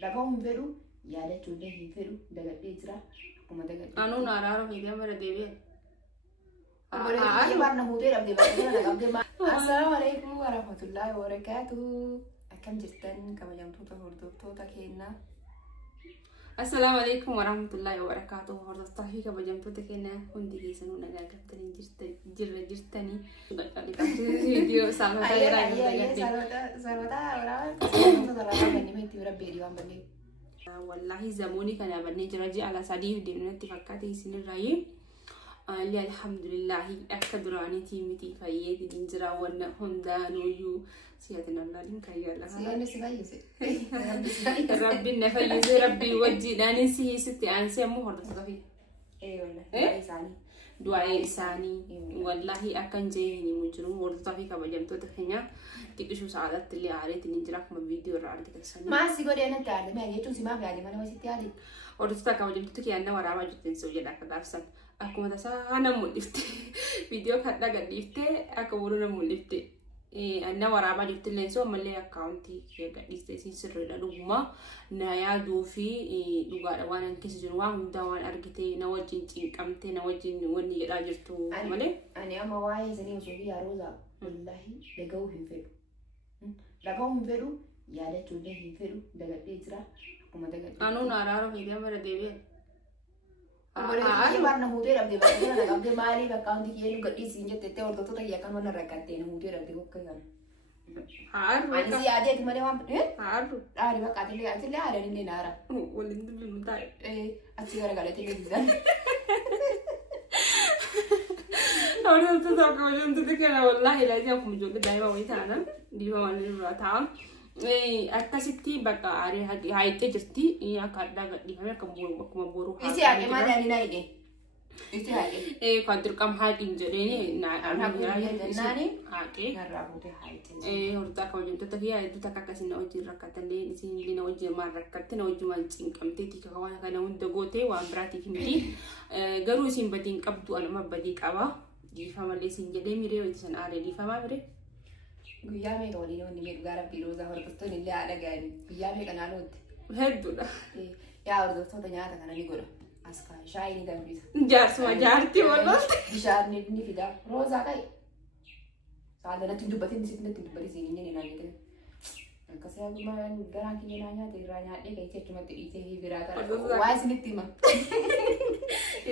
Dhagahuun hin fedhu yaadachuullee hin fedhu dagadhee jira akkuma dagadhee. Anu naaraaroo fi gamara deebi'e. Warna hutee dhabdee baay'ee dhabdee Assalamu alaikum warahmatullahi wabarakatuh. Akkam jirtan kabajamtoota hordoftoota keenya. Assalamu alaikum warahmatullahi wabarakatuh. Hordoftoota fi kabajamtoota keenya hundi keessanuu nagaa qabdanii jirtanii. Video salvataa wallahi zamuni kana bannee jira ji ala sadiif deemnatti fakkaate isinirraayi. Ali alhamdulillah akka duraaniitii miti fayyeetiin jira wanna hundaanuyyuu siyatin alladin kayyalla Siyaan si fayyise. Rabbiin na fayyise rabbii wajjiidhaan si hiisitti aansee ammoo hordoftoota fi Wallahi du'aa isaanii wallahi akkan jeeni mujiru hordoftoota fi kabajamtoota keenya xiqqishuu sa'aadatti illee aareetiin jira akkuma viidiyoo irraa argitan. Maasi godhee natti aadde mee jechuun si maaf yaade mana wasitti yaade. Hordoftoota kabajamtoota keenya waraabaa jirtan soo jedha akka gaafsan. Akkuma tasaa na mul'ifte viidiyoo kan dhagadhiifte akka waliin na mul'ifte anna waraabaa jirti leenso ammallee akkaawuntii gadhiiste sirriidha dhuguma na yaaduu fi dhugaadha waan an keessa jiru waan hundaa waan argite na wajjin cinqamte na wajjin wanni jedhaa jirtu malee ani amma waa'ee isanii osoo biyyaa rooza wallahi dhagahuu hin fedhu dhagahuu hin fedhu yaadachuullee hin fedhu dagadhee jira akkuma dagadhee anu naaraaroo fi gamara deebi'e. Warna hutee dhabdee baay'ee dhabdee maaliif akkaawuntii kiyee nu gadhiisiin jettee hordoftoota kiyya kan wanna rakkattee na hutee dhabdee bakka kana. Ani si yaadeeti malee waan dhaari bakka atillee aadan illee naara. Waliin dubbinu taa'e. Achi garagalatee gadhiisan. Hordoftoota kabajamtoota keenya wallahi ilaalee akkuma ijoollee daa'ima wayii taana dhiiba waan irraa ta'a. Akkasitti bakka aarii haayitee jirti akka addaa gadhiifame akkuma boruu isi haaqee maali ani naayidhe isi haaqee kan dirqama haaqiin jedheen naani haaqee narraa fuutee haayitee hordoftoota kabajamtoota fi hedduutu akka akkasii na wajjin rakkatan isin illee na wajjin maal rakkatte na wajjin maal cinqamteeti waan kana hunda gootee waan biraatiif miti garuu isin badii hin qabdu anuma badii qaba dhiifamallee isin jedhee miree wanti san aarii dhiifamaa miree. Guyyaa meeqa waliin wanni meeqa gara biiroosaa hordoftoonni illee haadha gaanii guyyaa meeqa naannootti. Hedduudha. Yaa hordoftoota nyaata kana ni godha. As kaa shaayii ni danfisa. Jaarsuma jaartii walloota. Bishaan ni fida. Roozaa qabi. Saala natti dubbatiin sitti natti dubbatiin hin jenne naannoo ta'e. Akkasii akkuma garaan kiyya naa nyaata irraa nyaadhee ka'ee achumatti dhiisee biraa ta'a. Waa isinitti hima.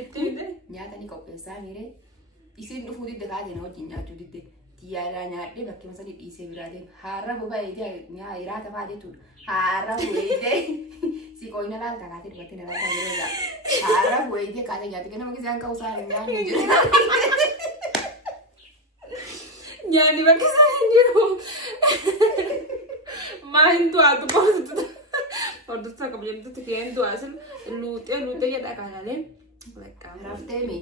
Itti hidhe. Nyaata ni qopheessaa miiree. Isin dhufuu didde kaatee na wajjin nyaachuu didde. Tiada nyadde bakki masali diise birade harra boba ide nya irata faade tu harra boide si koina la ta kate batte na la birada harra boide kate nyati kana magi zanka usare nyani nyani bakki sanjiro main tu atu portu portu ta kabjem tu kien tu asal lute ya da kanale bakka raftemi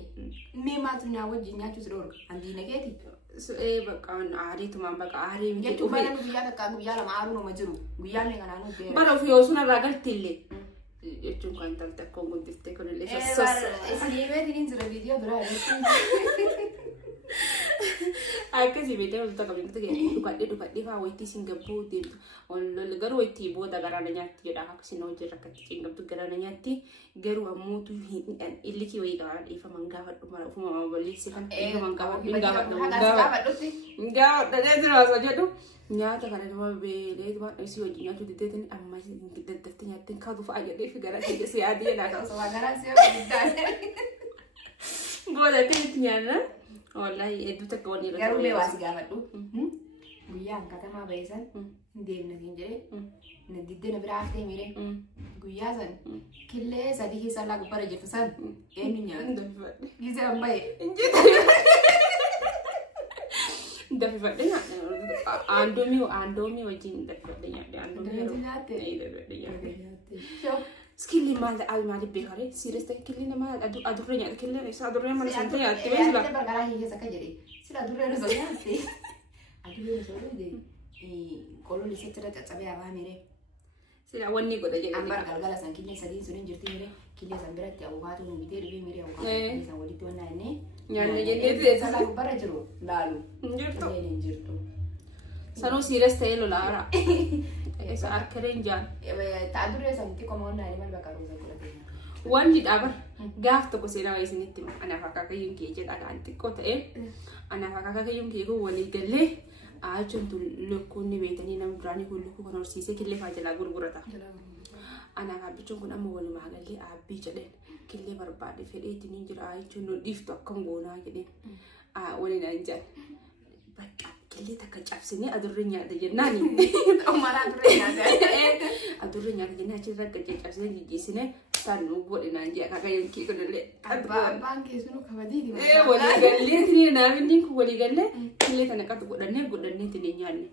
me matu na wajin nyachu siror andi negeti bakka aariitumaan bakka aarii miti jechuun mana guyyaa takkaa guyyaa lama aaruu nama jiru guyyaa mee kanaan hojjeera. Bara ofii osoo irraa galtillee jechuun kan talte akka guddiftee kunillee sassosa. Isin himeetiin jira viidiyoo biraa jechuun. Akkasii beekee wantoota qabeenyota keenya dhukadhee fa'aa wayitii isin gabbuu deemtu garuu wayitii booda garaana nyaatti jedha akkasiin hojii rakkatti isin gabdu garaana nyaatti garuu ammuutu illikii wayii qabaa dhiifaman gaafadhu mara ofuma balleessi kan dhiifaman gaafadhu gaafadhee jiraasa jedhu nyaata kana nama beelee isii wajjin nyaachuu diddeetin amma daddaftee nyaatteen kaatu fa'aa jedhee fi gara keessa si yaadee laata. Osoo garaa si hojjetaan. Booda akkasitti nyaanna. Wallahi eddu takka wani irratti garuu mee waasi gaafadhu guyyaan katamaa ba'isan deemna siin jedhee na diddee na biraa haftee miire guyyaa san killee sadii keessa laa gubbara jirtu san eenyu nyaata gise an bahe dafifadhe aandoomii wajjin dafifadhe nyaadhe aandoomii skilli maal maaliif beekare siiras ta'e killi nama adurree nyaata killi isa adurree mana sante nyaatti beekula. Yaa bargaraa hiyyasa akka jedhe sila adurree osoo nyaatte adurree osoo dhude qolloon isatti irra caccabee hafaa miire. Sila wanni godha jedhe. Ambar galgala san killee sadii sun hin jirti miire killee san biratti abukaatu nu bitee dhufee miire abukaatu san walitti wannaa innee. Nyaanne jennee sala gubbara jiru laalu. Hin jirtu. Hin jirtu. Sanuu siiras ta'e lolaara. Isa arkeen jaan. Taaduree sanatti qomoon naani mal bakka ruusa godhatee. Wanti dhabar gaaf tokko seenaa isinitti anaaf akaakayyuun kee jedhaan xiqqoo ta'e anaaf akaakayyuun kee kun walii gallee achuun lukkuun beekanii nama duraanii kun lukkuu kan horsiisee killee faa jalaa gurgurata. Anaaf abbichuun kun amma walumaa gallee abbii jedheen killee barbaade fedheetiin hin jira achuun nu dhiiftu akkam goonaa jedheen waliin anjaan bakka killee takka cabsinee adurree nyaata jennaani. Omara adurree nyaata. Adurree nyaata jennaan achirra gadi cabsinee jijjiisine saan ubboodhe naan jee akaakayyuun kee kunillee. Abbaan keessumaa kabajii. Walii gallee tini naamni kun walii gallee killee kana qatu godhannee tini nyaanne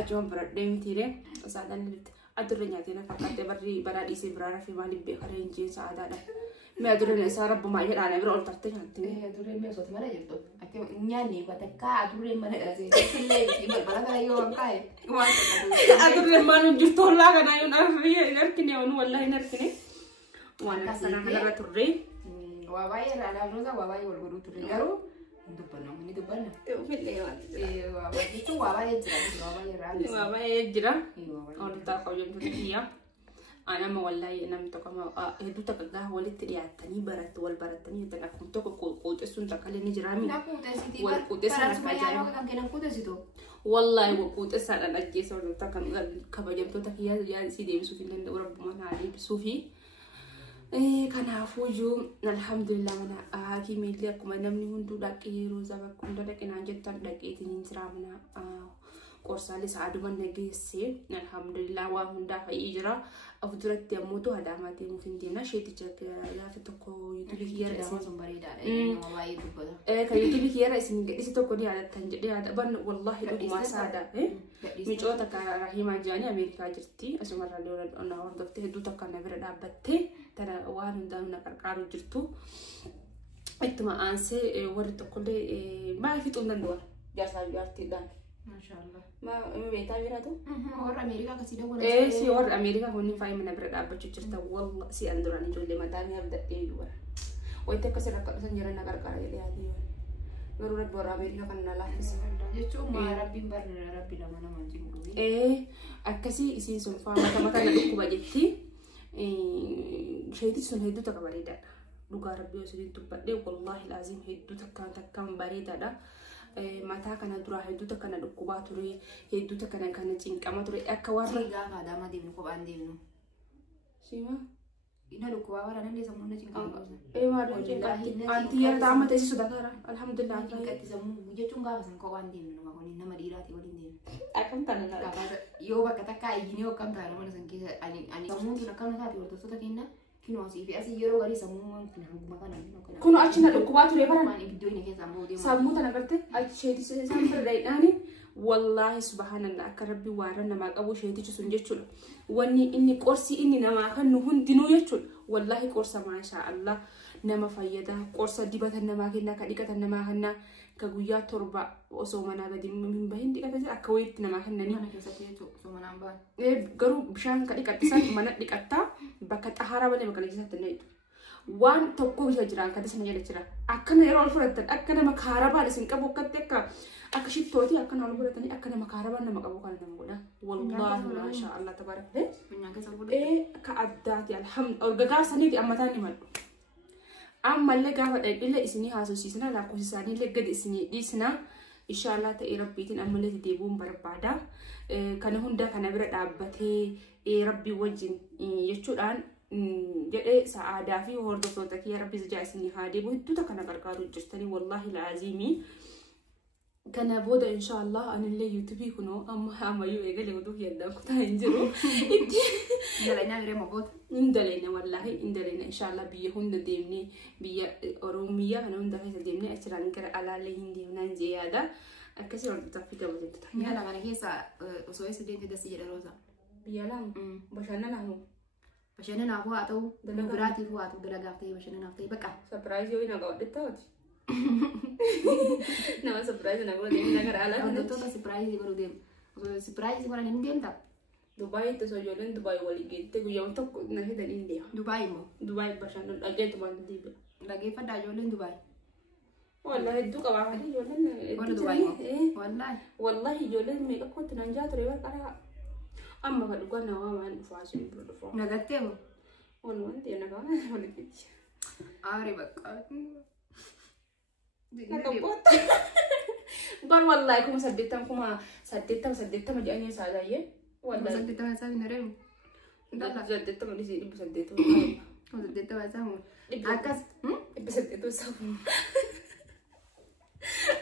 achuun biradhee mitiiree saadaan litti. Adurree nyaateen fakkaatee baraa dhiisee biraa rafee maaliif beekaree hin jeen sa'aadaadha. Mee adurreen isaa rabbumaa jedhaan bira ol tartee nyaatti. Adurreen mee osooti mana jirtu. Nyaanni batakkaa adurreen mana dhalatee illee balbala kana yoo waan kaa'e. Adurreen maan jirtu hollaa kanaa yoo hin argine wallaahi hin argine. Waan akkanaa kanarra turre. Waa baay'ee irraa laafnoota waa baay'ee wal godhuu turre garuu dubbanna ni dubbanna. Waa baay'ee jira. Waa baay'ee jira. Wantoota qayyamtu biyya. Anama wallahi namni tokko hedduu takka gaafa walitti dhiyaatanii wal baratanii akkuma tokko quuxessuun takka illee ni jiraami. Wal quuxessuun wallahi wal quuxessaadhaan ajjeessa wantoota kan kabajamtoota kiyyaa si deebisuuf hin danda'u rabbumaan haa deebisuufi. Kanaafuu iyyuu alhamdulillah mana hakiimiillee akkuma namni hunduu dhaqee yeroo zaba hunda dhaqinaan jettan dhaqeetiin hin jira mana qorsaalee sa'aaduma nageessee alhamdulillah waan hundaa fayyii jira. Of duratti ammoo tu adaamaa deemuuf hin deemna. Sheeticha gaafa tokko yuutuubii kiyyarra isin kan yuutuubii kiyyarra isin gadhiisi tokko ni yaadattan jedhee yaadaban wallahi dhugumaa saada. Micoota kan rahimaa jiranii Ameerikaa jirti. Asumarraa leewwan hordofte hedduu takka na bira dhaabbattee tana waan hundaan na qarqaaru jirtu. Ittuma aansee warri tokkollee maal fixuu hin danda'u jaarsaa jaartiidhaan. Mashallah. Ma beektaa biraatu? Warra Ameerikaa kasii dawwan. Si warra Ameerikaa kunni faayii mana bira dhaabbachuu jirta walla si an duraan ijoollee mataan abdadhee yuuba. Wayitti akkasii rakkadhusan jiran na qarqara jedhee yaadii yuuba. Garuu rabbi warra Ameerikaa kan na laaffisa. Jechuun maa rabbiin barre rabbi lama nama jiru. Akkasii isiin sun faa mata na dhukkuba jetti. Sheetii sun hedduu takka bareedaadha. Dhugaa rabbi yoo sirrii dubbadhee wallahi laazim hedduu takkaan bareedaadha. Mataa kana dura hedduu takka na dhukkubaa ture hedduu takka kana cinqama ture akka warra gaafa adaamaa deemnu kophaan deemnu. Sima? Ina dhukkubaa warra namni sammuu na cinqama. Maaduu cinqatti anti yeroo taa'amma teessisu dakaara alhamdulillah. Cinqatti sammuu jechuun gaafa san kophaan deemnu nama dhiiraati waliin deemnu. Akkam taana laata? Yoo bakka takka iyyinee akkam taana mana san keessa ani sammuun tun akkam taate hordoftoota keenya. Kino asii fi asii yeroo garii sammuun kun hanguma kana. Kuno achi na dhukkubaa ture bara. Maani gidduu inni keessa ammoo deemu. Sammuu tana garte achi sheetii isaan firdaidhaani wallahi subhanallah akka rabbi waarra namaa qabu sheetichi sun jechuudha. Wanni inni qorsi inni namaa kan nu hundinuu jechuudha. Wallahi qorsa maasha Allah nama fayyada qorsa dibata namaa kenna ka dhiqatan namaa kenna ka guyyaa torba osoo manaa gadi hin bahin dhiqatan akka wayiitti namaa kennanii. Mana keessatti jechuudha osoo manaan bahan. Garuu bishaan ka dhiqattisan mana dhiqattaa bakka xahaara malee bakka leenjisaatti na jedhu. Waan tokko bisa jiraan kan sana jala jira. Akkana yeroo ol fudhatan akka nama kaarabaan isin qabu akkatti akka shittooti akkana ol fudhatanii akka nama kaarabaan nama qabu kana nama godha. Wallahi maasha Allah tabarakte. Ka addaati alhamdulillah. Orgagaa saniiti ammataan ni maddu. Ammallee gaafa dhaqillee isinii haasofsiisna lakkoofsisaanillee gadi isinii dhiisna. Inshallah ta'ee rabbiitiin ammallee deebi'uun barbaada. Kana hunda kana bira dhaabbatee rabbii wajjin jechuudhaan jedhee sa'aadaa fi hordoftoota kiyya rabbi ijaa isinii haa deebi'u hedduu kana gargaaru jirtanii wallahi laaziimii. Kana booda inshallah anillee yuutuubii kunoo ammayyuu eegalee oduuf yaaddaa kutaa hin jiru. Daleenyaa biree maboota. Indaleena wallahi indaleena inshallah biyya hunda deemnee biyya Oromiyaa kana hunda keessa deemnee achiraan gara alaallee hin deemnaan jee yaada. Akkasii hordoftoota fi gabateetti. Biyya lama kana keessa osoo isa deemtee dasii jedha Roosa. Biyya lama bashannanaaf moo? Bashannanaaf haa ta'u biraatiif haa ta'u dalagaaf ta'e bashannanaaf ta'e baqa. Surprise yoo hin qabaadhetti hawwati. Nama surprise na godhe inni gara alaa kana. Wantoota surprise godhu deemu. Surprise godhan hin deemta. Dubai itti sojoolleen Dubai walii geette guyyaa tokko na fidan hin deema. Dubai immoo. Dubai bashannan dhageetu waan diibe. Dhageeffadhaa ijoolleen Dubai. Wallahi hedduu qabaafate ijoolleen. Warra Dubai immoo. Wallahi. Wallahi ijoolleen meeqa kootti naan jaa ture warqara. أما فلقنا وما نفاسي بلفو نقدته وانت أنا كمان ولا كذي عاري بقى نكبوت بار والله كم سديتهم جاني ساداية والله سديتها سامي نريم سديتهم اللي زي بسديتهم سديتها سامي أكاس بسديتهم سامي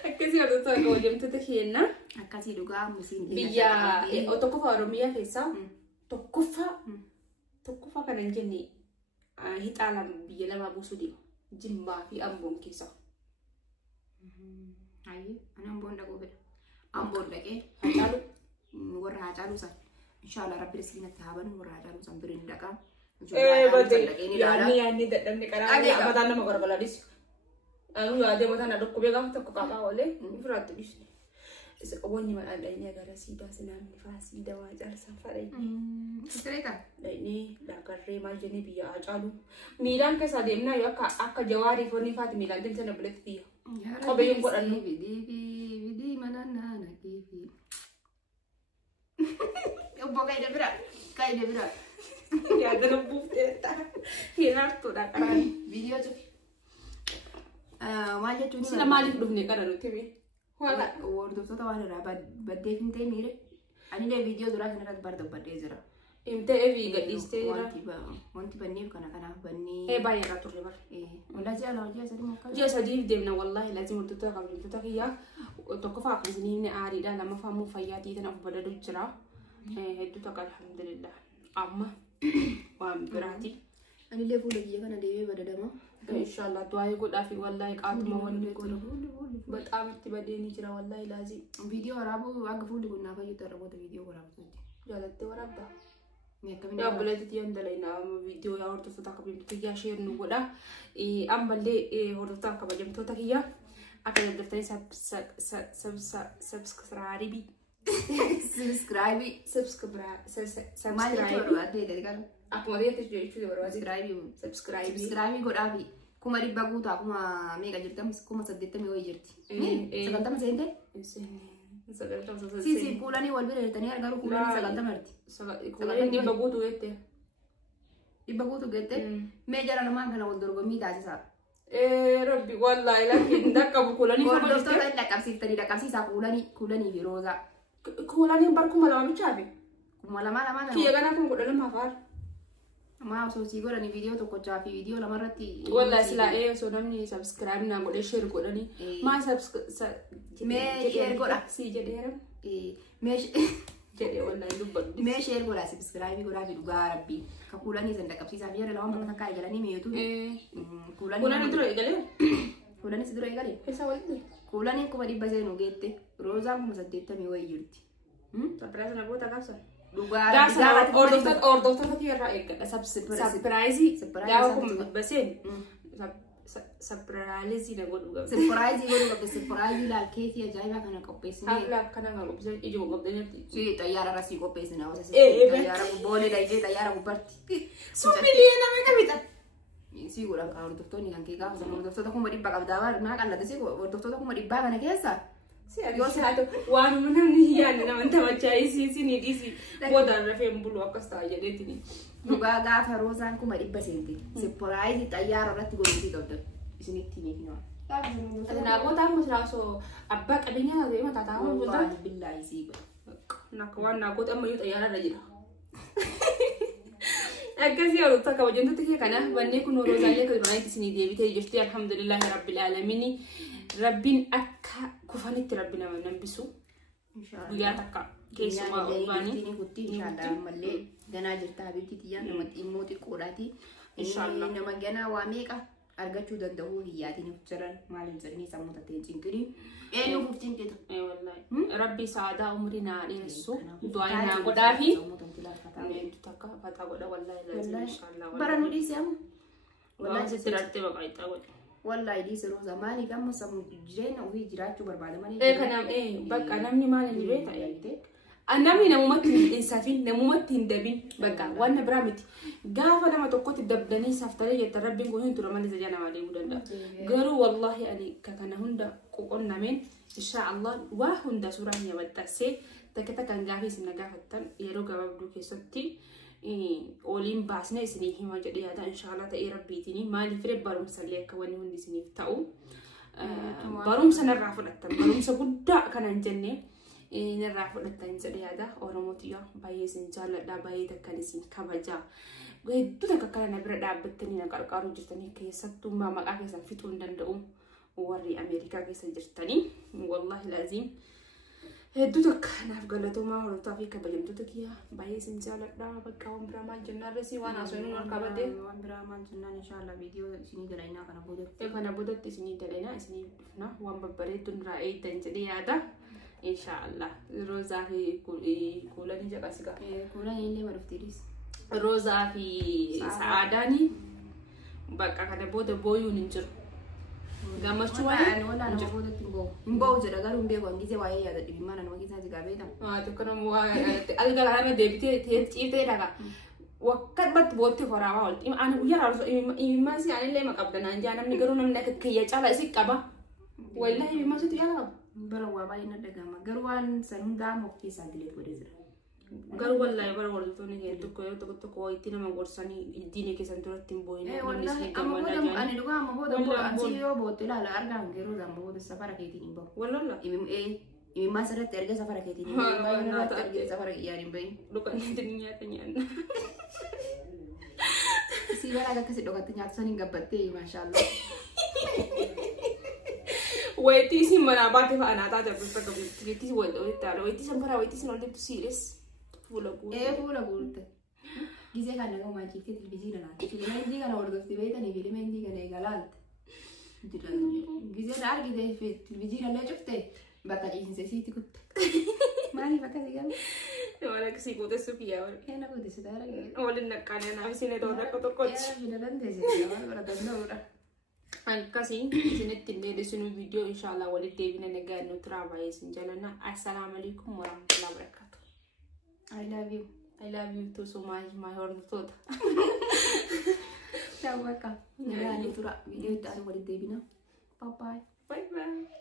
أكاسي أردت أقول يوم تتخيلنا أكاسي دوغا مسين بيا أتوقف أروميا كيسا تكفى كان جني هيت على بيا لما بوسودي جنبا في أمبون كيسا أي أنا أمبون دقو بير أمبون دقي هجالو ورا هجالو سا إن شاء الله ربي رسلنا تهابن ورا هجالو سا برين دقا بدي يعني دمني كلام أبدا ما قرب لاديس أنا ada buatan ada kubega tak kakak oleh berat tu dis sekarang ni mana ada ini agak rasida senam fasida wajar safari cerita ini dah kerja macam ni biar ajalu Milan ke sademna ya kak jawari phone ni Fatimah Milan dan sana boleh dia kau bayang buat anu vidi mana nana kivi eu vou cair de berat ya ada lembut tak hilang tu dah kan video tu maja tu ni sila malik dulu ni kan anu TV wala wordo tu tahu ada bade finte mire ani de video durang kena bar bade zara imte evi gadis te wanti banni kana banni bayar atur lebar wala jala sadi makal dia sadi demna wallahi lazim tu tak kabin tu tak ya to ko fa ni ne ari da lama famu fayati tan abu bada dujra itu tak alhamdulillah amma wa berarti ani le fulo dia kana dewe bada dama inshallah tuai ko dafi wallahi qatuma wonni ko betam tiba deni jira wallahi lazim video arabu aga fulo ko na fa yuta rabo video arabu jalat te warabda Kami ya boleh tu tiada lain video yang orang tu tak kabin tu ya share nu boda amballe orang tu tak kabin tu tak ya akan ada tadi subscribe aku mau lihat itu baru subscribe godabi kuma di bagutu aku mah mega jirtam kuma sedette mi wajirti sebentar sente si kulani walbere tani argaru kulani sebentar merti kulani di bagutu gete me jara lamang kana waldorgo mi taji sa rabbi wallahi lakin dakka kulani ko doktor da kapsi sa kulani viroza kulani barku malama bichabe malama kiya gana kun kudala mafar ma so si gora ni video to ko chafi video la marati wallahi sila so namni subscribe na gode share godani ma me share goda si jadera me jadi wallahi lubad me share goda subscribe goda bi duga rabbi ka kulani zanda kapsi sa biya la ma kan kai jalani me youtube kulani duro egale kulani siduro egale esa walde kulani ko badi bazeno gette roza mo sadetta mi way yurti surprise na bota kapsa duga ordofta kira ekka surprise daw ko basen surprise na goduga surprise la kesi ya jaiba kana kopesi la kana ngopese ijo ngopdenya si tayara rasi kopesi na wasa tayara ko bole da ije tayara ko parti sumiliena me kapita si gura ka ordofto ni kan ke ka sa ordofto ko mari baga dawa na kan la desi ko ordofto ko mari baga na kesa yo sato wanu manamni yani na manta macai si ni disi bodan rafe mbulu akasta aja detini duga gafa rozan kuma dibba sente surprise tayara ratti golusi gawda isini tini kino na go tamu so abba kadenya na de mata tamu wallahi billahi si na kawan na go tamu yu tayara da jira akasi ya rutta ka wajen take kana banne kuno rozan le ka ronai tisini de bite justi alhamdulillah rabbil alamin rabbin akka kufanit rabbina nambisu inshallah ya takka kesu ma ugani ini kutti inshallah malle gana jirta habibti tiya nama imoti qodati inshallah nama gana wa meka argachu dandahu hiyatini fucharan malin zarni samuta te jinkiri enu fuftin keto wallahi rabbi saada umrina alisu duaina godafi takka fata goda wallahi lazim inshallah baranu disam wallahi sitirate baqaita goda wallahi di seru zamani kamu samu jirena uhi jirachu barbada mani kanam bakka namni malin beta yante anamni namumatti insafin namumatti dabin bakka wanna bramiti gafa nama tokkoti dabdani saftare yetta rabbin go hintura mali zajana mali mudanda garu wallahi ali kakana hunda qoqonna men insha Allah wa hunda suranya battase takka kan gaafii isin gaafattan yeroo gabaabduu keessatti oliin baasne isinii hima jedhee yaada inshallah ta'ee rabbiitiin maaliif fire barumsallee akka wanni hundi isiniif ta'u barumsa narraa fudhattan barumsa guddaa kanan jenne narraa fudhattan jedhee yaada Oromootiyaa baay'ee isin jaalladha baay'ee takkan isin kabajaa hedduu takka kana na bira dhaabbattanii na qarqaaruu jirtanii keessattuu maqaa keessan fixuu hin danda'u warri Ameerikaa keessa jirtanii wallahi laaziim hedduu takka naaf galatoomaa hordofaa fi kabajamtoota kiyyaa baay'ee isin jaalladha bakka waan biraa maal jennaan resi waan haasofnu ol qabate waan biraa maal jennaan inshallah viidiyoo isinii dalaynaa kana boodatti isinii dalaynaa isinii dhufna waan babbareedduu irraa eegdan jedhee yaada inshallah roozaa fi kuulanii jaqasiqa kuulanii illee maduftiidis roozaa fi sa'aadaanii bakka kana booda booyuun hin jiru gammachuu waan wala nama boodatti hin ba'u jedha garuu hin beeku hangise waa'ee yaada dhibimmaa nama keessaa jigaa beekam tokko nama algalaana deebitee ciitee dhaga wakkat bat bootti horaawaa olti ani guyyaa raawwasu imimmaa si anillee maqabdanaan jaa namni garuu namni akka kiyya caala isi qaba wallahi imimmaa sitti yaala qaba bara waa baay'ee na dhagama garuu waan san hundaa of keessaa dileet godhee jira garuu wallahi bara waltoonni kee tokko wayitti nama gorsanii diinee keessan duratti hin boo'ine wallahi amma booda ani dhugaa amma booda ansi yoo bootte ilaala argaan geroo zamba booda safara keetiin hin ba'u wallalla imimmaa sirratti erga safara keetiin hin ba'u baay'ee irratti erga safara kiyyaan hin ba'in dhuganii nyaata nyaanna si bara akkasi dhugatti nyaata san hin gabbattee maashaallah wayitti isin mana baate fa'anaa taate akka wayitti wayitti san bara wayitti sin olleetu siires fuula guutte gisee kana gama machiiftee televizyiina laatti filimeenjii kana hordofti beekanii filimeenjii kana eegalaalte gisee argite televizyiina illee cufte bakka ciisise siiti kutte maaliif akkasii gamme waan akkasii guutessuuf yaa na guutesse taara waliin naqqaanee naaf isin ta'uu akka tokkotti filalan teessee waan baratan ta'uudha akkasii isinitti illee isinuu viidiyoo inshallah walitti deebina nagaa nuti raabaa isin jalanna assalaamu alaykum warahmatullahi wabarakatuh I love you. I love you too so much, my hordoftoota. Ciao, welcome. Nagaa ni tura. Video itti aanu walitti deebina. Bye bye. Bye bye.